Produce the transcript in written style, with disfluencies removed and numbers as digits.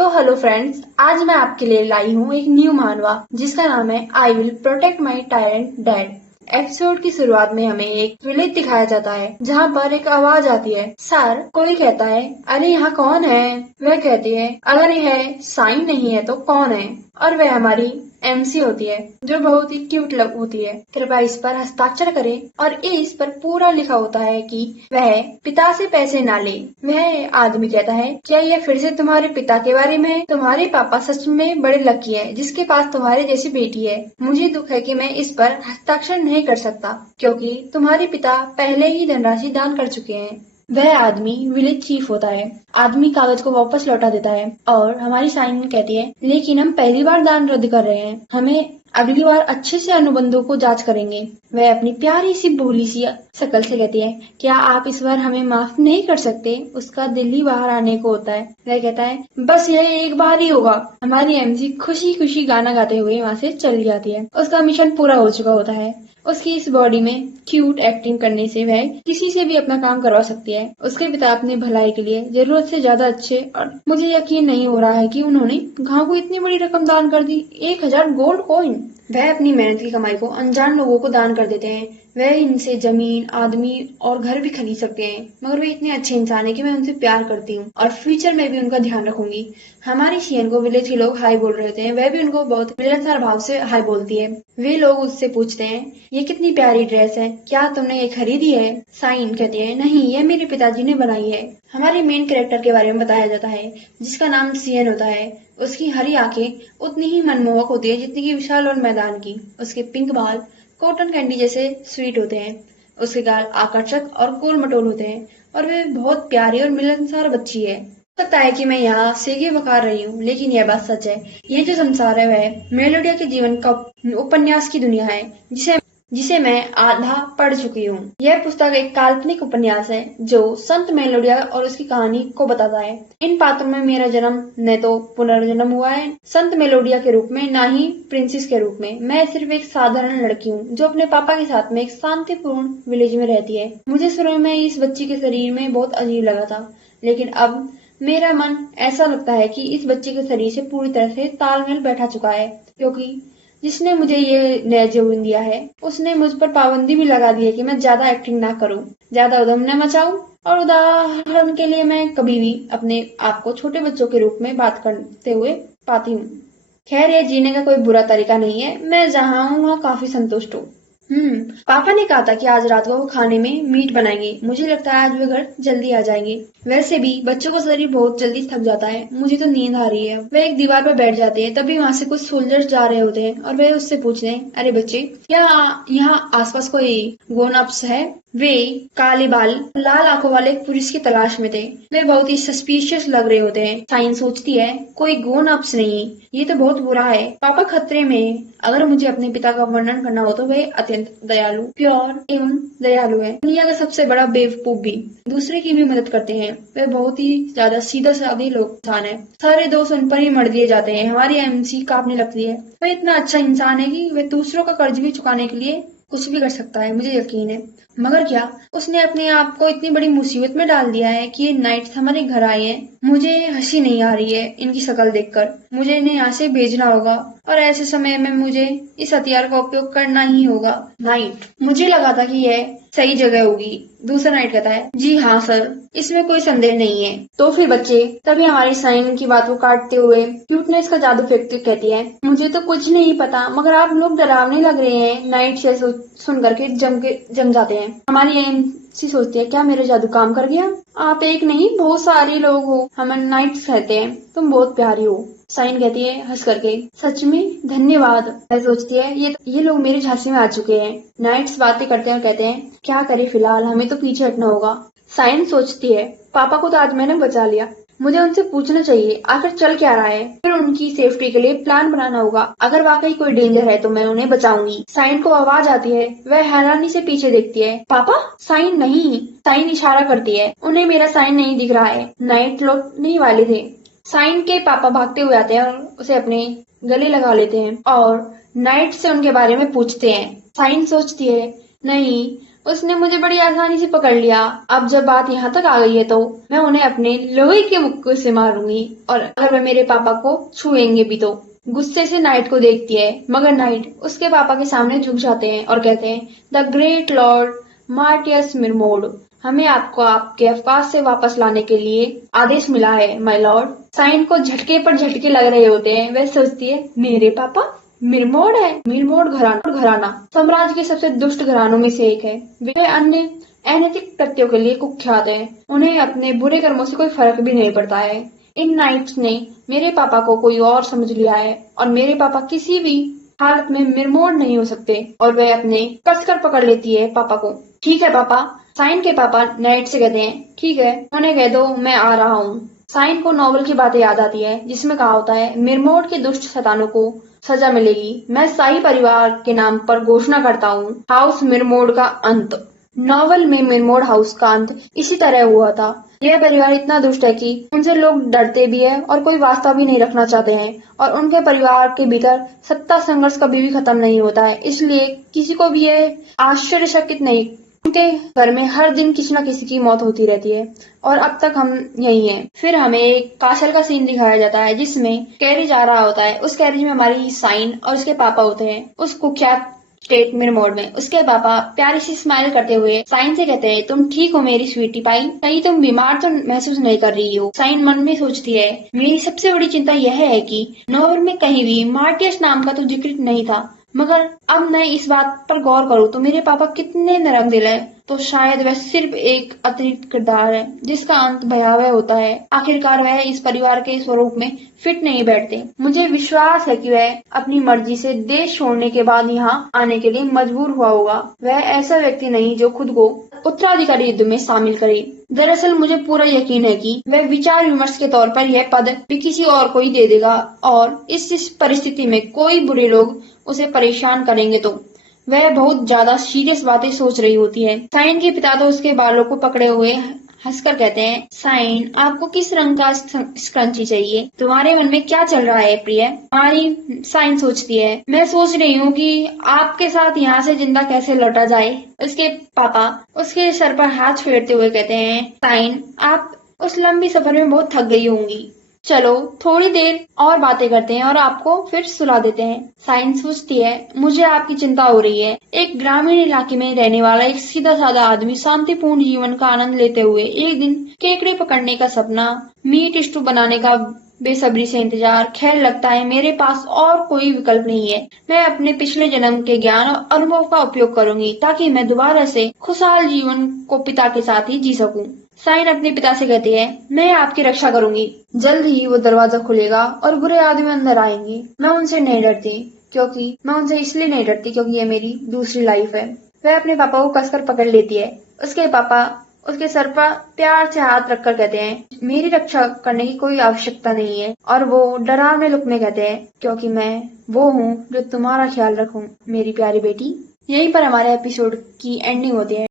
तो hello friends, आज मैं आपके लिए लाई हूँ एक न्यू मानवा जिसका नाम है I will protect my tyrant dad. Episode की शुरुआत में हमें एक विलेज दिखाया जाता है जहाँ पर एक आवाज आती है, सर। कोई कहता है, अरे यहाँ कौन है? वह कहती है, अगर यह साइन नहीं है तो कौन है? और वह हमारी एमसी होती है जो बहुत ही क्यूट होती है। कृपया इस पर हस्ताक्षर करें। और इस पर पूरा लिखा होता है कि वह पिता से पैसे ना ले। वह आदमी कहता है, क्या यह फिर से तुम्हारे पिता के बारे में है? तुम्हारे पापा सच में बड़े लकी है जिसके पास तुम्हारे जैसी बेटी है। मुझे दुख है कि मैं इस पर हस्ताक्षर नहीं कर सकता क्योंकि तुम्हारे पिता पहले ही धनराशि दान कर चुके हैं। वह आदमी विलेज चीफ होता है। आदमी कागज को वापस लौटा देता है और हमारी साइन कहती है, लेकिन हम पहली बार दान रद्द कर रहे हैं, हमें अगली बार अच्छे से अनुबंधों को जांच करेंगे। वह अपनी प्यारी सी भोली सी शक्ल से कहती है, क्या आप इस बार हमें माफ नहीं कर सकते? उसका दिल ही बाहर आने को होता है। वह कहता है, बस यह एक बार ही होगा। हमारी एमसी खुशी खुशी गाना गाते हुए वहाँ से चली जाती है। उसका मिशन पूरा हो चुका होता है। उसकी इस बॉडी में क्यूट एक्टिंग करने से वह किसी से भी अपना काम करवा सकती है। उसके पिता अपनी भलाई के लिए जरूरत से ज्यादा अच्छे, और मुझे यकीन नहीं हो रहा है कि उन्होंने गांव को इतनी बड़ी रकम दान कर दी, 1000 गोल्ड कॉइन। वह अपनी मेहनत की कमाई को अनजान लोगों को दान कर देते हैं। वह इनसे जमीन, आदमी और घर भी खरीद सकते हैं, मगर वे इतने अच्छे इंसान है कि मैं उनसे प्यार करती हूँ और फ्यूचर में भी उनका ध्यान रखूंगी। हमारी सीएन को विलेज के लोग हाई बोल रहे होते हैं। वह भी उनको बहुत मिलनसार भाव से हाई बोलती है। वे लोग उससे पूछते हैं, ये कितनी प्यारी ड्रेस है, क्या तुमने ये खरीदी है? साइन कहती है, नहीं, ये मेरे पिताजी ने बनाई है। हमारे मेन कैरेक्टर के बारे में बताया जाता है जिसका नाम सीएन होता है। उसकी हरी आंखें उतनी ही मनमोहक होती है जितनी की विशाल और मैदान की। उसके पिंक बाल कॉटन कैंडी जैसे स्वीट होते हैं। उसके गाल आकर्षक और गोल मटोल होते हैं और वे बहुत प्यारी और मिलनसार बच्ची है। लगता है कि मैं यहाँ सेगे बकार रही हूँ, लेकिन यह बात सच है। ये जो संसार है वह मेलोडिया के जीवन का उपन्यास की दुनिया है जिसे मैं आधा पढ़ चुकी हूँ। यह पुस्तक एक काल्पनिक उपन्यास है जो संत मेलोडिया और उसकी कहानी को बताता है। इन पात्रों में मेरा जन्म न तो पुनर्जन्म हुआ है संत मेलोडिया के रूप में, न ही प्रिंसेस के रूप में। मैं सिर्फ एक साधारण लड़की हूँ जो अपने पापा के साथ में एक शांतिपूर्ण विलेज में रहती है। मुझे शुरू में इस बच्ची के शरीर में बहुत अजीब लगा था, लेकिन अब मेरा मन ऐसा लगता है कि इस बच्चे के शरीर से पूरी तरह से तालमेल बैठा चुका है, क्योंकि जिसने मुझे ये नया जीवन दिया है उसने मुझ पर पाबंदी भी लगा दी है कि मैं ज्यादा एक्टिंग ना करूं, ज्यादा उधम न मचाऊं। और उदाहरण के लिए मैं कभी भी अपने आप को छोटे बच्चों के रूप में बात करते हुए पाती हूँ। खैर, यह जीने का कोई बुरा तरीका नहीं है। मैं जहाँ हूँ वहाँ काफी संतुष्ट हूँ। पापा ने कहा था कि आज रात को वो खाने में मीट बनाएंगे। मुझे लगता है आज वे घर जल्दी आ जाएंगे। वैसे भी बच्चों का शरीर बहुत जल्दी थक जाता है। मुझे तो नींद आ रही है। वे एक दीवार पर बैठ जाते हैं। तभी वहाँ से कुछ सोल्जर्स जा रहे होते हैं और वे उससे पूछते हैं, अरे बच्चे, क्या यहाँ आसपास कोई गोन अप्स है? वे काले बाल, लाल आंखों वाले एक पुरुष की तलाश में थे। वे बहुत ही सस्पिशियस लग रहे होते हैं। साइन सोचती है, कोई गोन अप्स नहीं, ये तो बहुत बुरा है। पापा खतरे में। अगर मुझे अपने पिता का वर्णन करना हो तो वे अत्यंत दयालु, प्योर एवं दयालु है। दुनिया का सबसे बड़ा बेवकूफ भी। दूसरे की भी मदद करते हैं। वे बहुत ही ज्यादा सीधा साधे लोग इंसान है। सारे दोस्त उन पर ही मर दिए जाते हैं। हमारी एमसी कांपने लगती है। वह इतना अच्छा इंसान है कि वे दूसरों का कर्ज भी चुकाने के लिए कुछ भी कर सकता है, मुझे यकीन है। मगर क्या उसने अपने आप को इतनी बड़ी मुसीबत में डाल दिया है कि ये नाइट्स हमारे घर आए हैं। मुझे हंसी नहीं आ रही है इनकी शक्ल देखकर। मुझे इन्हें यहाँ से भेजना होगा और ऐसे समय में मुझे इस हथियार का उपयोग करना ही होगा। नाइट, मुझे लगा था कि यह सही जगह होगी। दूसरा नाइट कहता है, जी हाँ सर, इसमें कोई संदेह नहीं है। तो फिर बच्चे, तभी हमारी साइन की बात को काटते हुए क्यूटनेस का जादू फेंकती कहती है, मुझे तो कुछ नहीं पता, मगर आप लोग डरावने लग रहे हैं। नाइट से सुन करके जम जाते हैं। हमारी एमसी सोचती है, क्या मेरा जादू काम कर गया? आप एक नहीं, बहुत सारे लोग हो। हम नाइट्स कहते हैं, तुम बहुत प्यारी हो। साइन कहती है हंस करके, सच में धन्यवाद। वह सोचती है, ये लोग मेरे झांसे में आ चुके हैं। नाइट्स बातें करते हैं और कहते हैं, क्या करें फिलहाल, हमें तो पीछे हटना होगा। साइन सोचती है, पापा को तो आज मैंने बचा लिया, मुझे उनसे पूछना चाहिए आखिर चल क्या रहा है। फिर उनकी सेफ्टी के लिए प्लान बनाना होगा। अगर वाकई कोई डेंजर है तो मैं उन्हें बचाऊंगी। साइन को आवाज आती है। वह हैरानी से पीछे देखती है। पापा? साइन नहीं। साइन इशारा करती है, उन्हें मेरा साइन नहीं दिख रहा है। नाइट लौटने वाले थे। साइन के पापा भागते हुए आते हैं और उसे अपने गले लगा लेते हैं और नाइट से उनके बारे में पूछते हैं। साइन सोचती है, नहीं, उसने मुझे बड़ी आसानी से पकड़ लिया। अब जब बात यहाँ तक आ गई है तो मैं उन्हें अपने लोहे के मुक्के से मारूंगी, और अगर वे मेरे पापा को छुएंगे भी तो। गुस्से से नाइट को देखती है, मगर नाइट उसके पापा के सामने झुक जाते हैं और कहते हैं, द ग्रेट लॉर्ड मार्टियस मिरमोड, हमें आपको आपके अवकाश से वापस लाने के लिए आदेश मिला है माय लॉर्ड। साइन को झटके पर झटके लग रहे होते हैं। वह सोचती है, मेरे पापा मिरमोड है। मिरमोड घराना साम्राज्य के सबसे दुष्ट घरानों में से एक है। वे अन्य अनैतिक कृत्यों के लिए कुख्यात है। उन्हें अपने बुरे कर्मों से कोई फर्क भी नहीं पड़ता है। इन नाइट्स ने मेरे पापा को कोई और समझ लिया है, और मेरे पापा किसी भी हालत में मिरमोड नहीं हो सकते। और वह अपने कसकर पकड़ लेती है पापा को। ठीक है पापा। साइन के पापा नाइट से कहते हैं, ठीक है, उन्हें कह दो मैं आ रहा हूँ। साइन को नॉवल की बातें याद आती है, जिसमें कहा होता है, मिरमोड के दुष्ट शैतानों को सजा मिलेगी। मैं शाही परिवार के नाम पर घोषणा करता हूँ, हाउस मिरमोड का अंत। नॉवल में मिरमोड हाउस का अंत इसी तरह हुआ था। यह परिवार इतना दुष्ट है कि उनसे लोग डरते भी है और कोई वास्ता भी नहीं रखना चाहते हैं, और उनके परिवार के भीतर सत्ता संघर्ष कभी भी खत्म नहीं होता है। इसलिए किसी को भी यह आश्चर्यचकित नहीं, उनके घर में हर दिन किसी न किसी की मौत होती रहती है, और अब तक हम यही हैं। फिर हमें एक कासल का सीन दिखाया जाता है, जिसमें कैरिज आ रहा होता है। उस कैरिज में हमारी साइन और उसके पापा होते हैं। उस कुख्यात स्टेट मिरमोड में उसके पापा प्यारी सी स्माइल करते हुए साइन से कहते हैं, तुम ठीक हो मेरी स्वीटी पाई? कहीं तुम बीमार तो महसूस नहीं कर रही हो? साइन मन में सोचती है, मेरी सबसे बड़ी चिंता यह है कि नॉवल में कहीं भी मार्टियस नाम का तो जिक्र नहीं था, मगर अब मैं इस बात पर गौर करूँ तो मेरे पापा कितने नरम दिल है, तो शायद वह सिर्फ एक अतिरिक्त किरदार है जिसका अंत भयावह होता है। आखिरकार वह इस परिवार के स्वरूप में फिट नहीं बैठते। मुझे विश्वास है कि वह अपनी मर्जी से देश छोड़ने के बाद यहाँ आने के लिए मजबूर हुआ होगा। वह ऐसा व्यक्ति नहीं जो खुद को उत्तराधिकारी युद्ध में शामिल करे। दरअसल मुझे पूरा यकीन है कि वह विचार विमर्श के तौर पर यह पद भी किसी और को ही दे देगा, और इस परिस्थिति में कोई बुरे लोग उसे परेशान करेंगे तो वह बहुत ज्यादा सीरियस बातें सोच रही होती है। साइन के पिता तो उसके बालों को पकड़े हुए हंसकर कहते हैं, साइन आपको किस रंग का स्क्रंची चाहिए? तुम्हारे मन में क्या चल रहा है प्रिय? हमारी साइन सोचती है, मैं सोच रही हूँ कि आपके साथ यहाँ से जिंदा कैसे लौटा जाए। उसके पापा उसके सर पर हाथ फेरते हुए कहते हैं, साइन आप उस लंबी सफर में बहुत थक गई होंगी, चलो थोड़ी देर और बातें करते हैं और आपको फिर सुला देते हैं। साइन सोचती है, मुझे आपकी चिंता हो रही है। एक ग्रामीण इलाके में रहने वाला एक सीधा साधा आदमी शांतिपूर्ण जीवन का आनंद लेते हुए एक दिन केकड़े पकड़ने का सपना, मीट स्टू बनाने का बेसब्री से इंतजार। खैर लगता है मेरे पास और कोई विकल्प नहीं है। मैं अपने पिछले जन्म के ज्ञान और अनुभव का उपयोग करूंगी ताकि मैं दोबारा से खुशहाल जीवन को पिता के साथ ही जी सकूं। साइन अपने पिता से कहती है, मैं आपकी रक्षा करूंगी। जल्द ही वो दरवाजा खुलेगा और बुरे आदमी अंदर आएंगे। मैं उनसे नहीं डरती क्योंकि ये मेरी दूसरी लाइफ है। वह अपने पापा को कसकर पकड़ लेती है। उसके पापा उसके सर पर प्यार से हाथ रखकर कहते हैं, मेरी रक्षा करने की कोई आवश्यकता नहीं है। और वो डरावने लुक में कहते हैं, क्योंकि मैं वो हूँ जो तुम्हारा ख्याल रखूं मेरी प्यारी बेटी। यहीं पर हमारे एपिसोड की एंडिंग होती है।